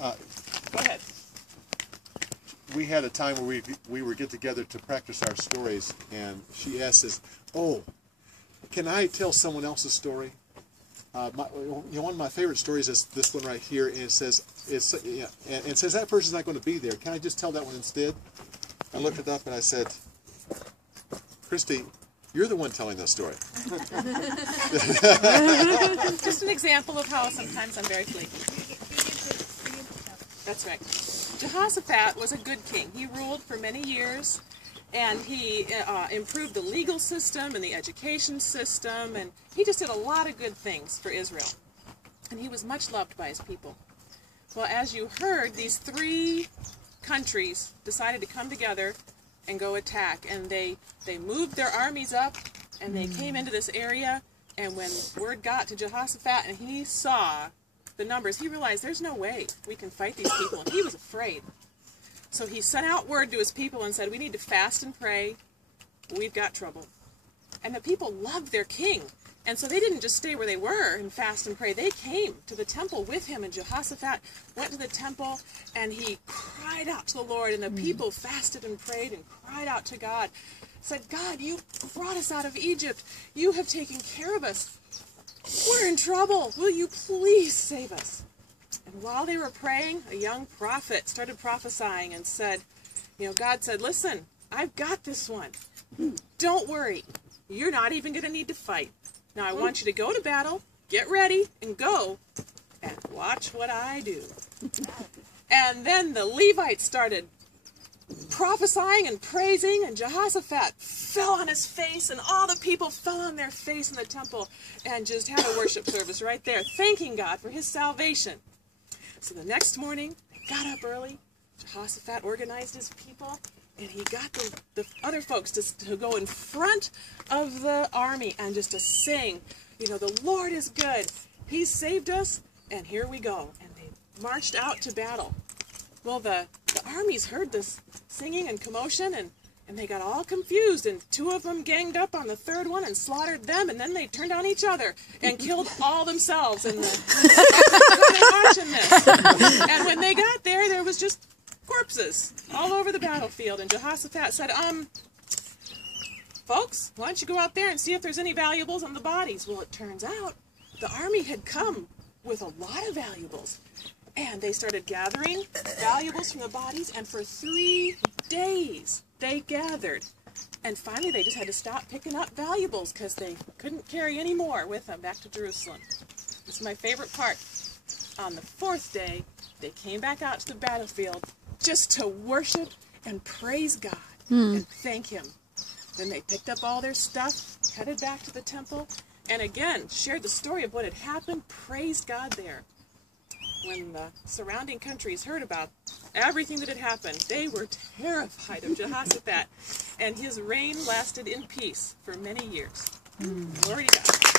Go ahead. We had a time where we were get together to practice our stories, and she asked us, "Oh, can I tell someone else's story?" One of my favorite stories is this one right here, and it says that person's not going to be there. Can I just tell that one instead? I looked it up and I said, "Christy, you're the one telling that story." Just an example of how sometimes I'm very flaky. That's right. Jehoshaphat was a good king. He ruled for many years, and he improved the legal system and the education system, and he just did a lot of good things for Israel. And he was much loved by his people. Well, as you heard, these three countries decided to come together and go attack, and they moved their armies up, and they came into this area, and when word got to Jehoshaphat and he saw the numbers, he realized there's no way we can fight these people, and he was afraid. So he sent out word to his people and said, we need to fast and pray. We've got trouble. And the people loved their king. And so they didn't just stay where they were and fast and pray. They came to the temple with him, and Jehoshaphat went to the temple, and he cried out to the Lord, and the people fasted and prayed and cried out to God. Said, God, you brought us out of Egypt. You have taken care of us. We're in trouble. Will you please save us? And while they were praying, a young prophet started prophesying and said, God said, listen, I've got this one. Don't worry. You're not even going to need to fight. Now I want you to go to battle, get ready, and go, and watch what I do. And then the Levites started prophesying and praising, and Jehoshaphat fell on his face, and all the people fell on their face in the temple and just had a worship service right there, thanking God for his salvation. So the next morning, they got up early. Jehoshaphat organized his people, and he got the other folks to go in front of the army and just to sing, the Lord is good. He saved us, and here we go. And they marched out to battle. Well, the armies heard this singing and commotion, and they got all confused, and two of them ganged up on the third one and slaughtered them, and then they turned on each other and killed all themselves. And watching this. And when they got there, there was just corpses all over the battlefield, and Jehoshaphat said, folks, why don't you go out there and see if there's any valuables on the bodies? Well, it turns out the army had come with a lot of valuables, and they started gathering valuables from the bodies, and for 3 days they gathered, and finally they just had to stop picking up valuables because they couldn't carry any more with them back to Jerusalem. This is my favorite part. On the 4th day, they came back out to the battlefield just to worship and praise God and thank him. Then they picked up all their stuff, headed back to the temple, and again shared the story of what had happened, praised God there. When the surrounding countries heard about everything that had happened, they were terrified of Jehoshaphat, and his reign lasted in peace for many years. Glory to God.